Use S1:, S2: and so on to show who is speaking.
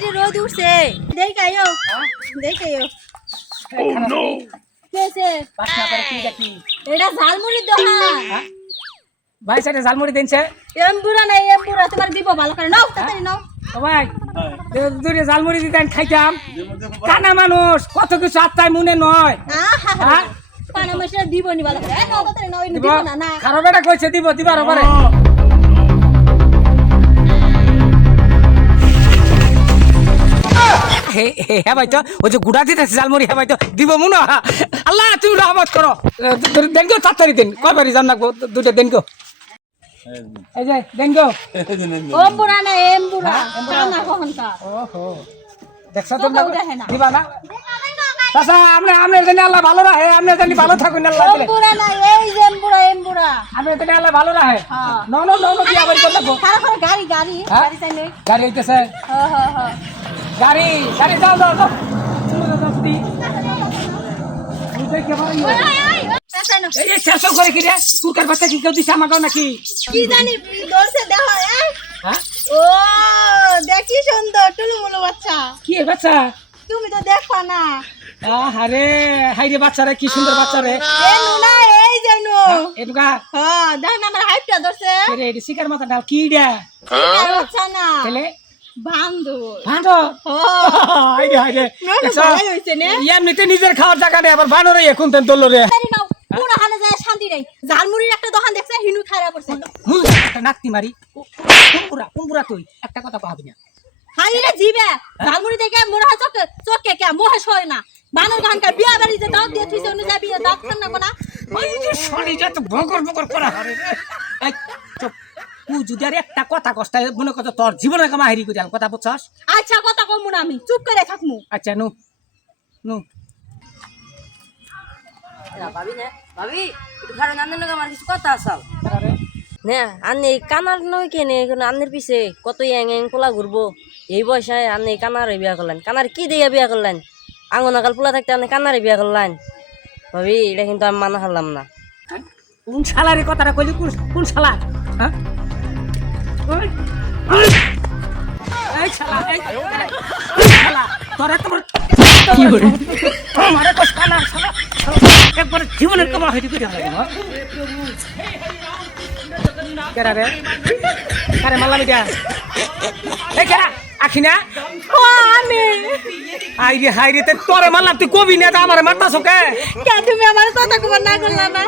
S1: বাইরে রোদ উঠছে। দেখ আয়ো। দেখ আয়ো।
S2: করে কি দেখি?
S1: এটা ঝালমুড়ি দোকান।
S2: হ্যাঁ? ভাই সেটা ঝালমুড়ি দিনছে।
S1: এমবুরা নাই এমবুরা তোমার দিব ভালো করে নাও তাড়াতাড়ি নাও।
S2: ও ভাই দুটো ঝালমুড়ি দিতেন খাইতাম। কানা মানুষ কত কিছু আত্মায় মনে নয়। হ্যাঁ?
S1: কানা দিব নি ভালো করে। নাও তাড়াতাড়ি নাও
S2: দিব?
S1: দিব না না।
S2: খারাপ এটা কইছে দিব দিবার পারে হে হে হ্যাঁ ভাই তো ওই যে গুড়া দিতেছে জালমুড়ি হ্যাঁ ভাই তো দিব মুনো। আল্লাহ তুমি রহমত করো। দেন গো তাড়াতাড়ি দিন কয়বারই জান রাখব দুটো দেন গো এই যে দেন গো
S1: ওমবুরা নাই এমবুরা। কানা কখনকার
S2: ওহো দেখছ
S1: তোকে
S2: তোমরা?
S1: উঠাহে না।
S2: দিবা না? চাচা আল্লাহ ভালো রাখে ভালো থাকুন আল্লাহ
S1: এমবুরা এই যে
S2: আল্লাহ ভালো রাখে।
S1: হ্যাঁ।
S2: ন ন ন ন কি আবার করতে
S1: খারাপ খারাপ গাড়ি গাড়ি
S2: হ্যাঁ?
S1: গাড়ি
S2: গাড়ি হইতেছে।
S1: হ হ হ
S2: গাড়ি গাড়ি যাও যাও যাও। কি করে রে? কুরকার বাচ্চা কি কেউ দিছে আমাকে নাকি?
S1: কি জানি দৌড়ছে দেখো
S2: হ্যাঁ?
S1: ও দেখি সুন্দর টুলুমুলু বাচ্চা।
S2: কি বাচ্চা?
S1: তুমি তো দেখবা না।
S2: আরে হাই রে বাচ্চা কি সুন্দর বাচ্চা রে।
S1: এ নুনা এই জানো
S2: এটুকা
S1: হ্যাঁ দেখ না আমার হাইটটা ধরছে।
S2: রে শিকার মাথা ডাল কি
S1: আর বাচ্চা না।
S2: নিজের খাওয়ার জায়গা নেই আবার বানরে এখন তেন দল রে।
S1: যায় শান্তি নেই। ঝালমুড়ির একটা দোকান দেখছে হিনু খারাপ করছে
S2: একটা নাকতি মারি। কোন বুড়া তুই একটা কথা কহাবি না
S1: হাই রে জিবে ঝালমুড়ি দেখে মোর হয় চকে চকে কে মোহে সয় না। বানর গানকার বিয়া বাড়িতে দাঁত দিয়ে থুইছে অনু দাঁত খান না কোনা
S2: ওই যে শরীরে তো বগর বগর করা হারে রে। তুই যদি আর একটা কথা কষ্ট মনে করতো তোর জীবনে কামা হেরি করে কথা বুঝছস?
S1: আচ্ছা কথা কম না আমি চুপ করে থাকমু।
S2: আচ্ছা নু নু।
S3: ভাবি না ভাবি একটু খারাপ আন্নের আমার কিছু কথা আসাল না আন্নে কানার নয় কেনে এখন আন্নের পিছে কত ইয়াং ইয়াং পোলা ঘুরবো। এই বয়সে আন্নে কানারে বিয়া করলেন। কানার কি দিয়ে বিয়া করলেন? আঙ্গনাকাল পোলা থাকতে আন্নে কানারে বিয়া করলেন। ভাবি এটা কিন্তু আমি মানা হারলাম না।
S2: হ্যাঁ? কোন শালার কথাটা কইলি? কোন কোন শালা? হ্যাঁ? তোরে মারলাম তুই কবি না আমারে মারতাছ কে
S1: তুমি আমার কথা না করলা না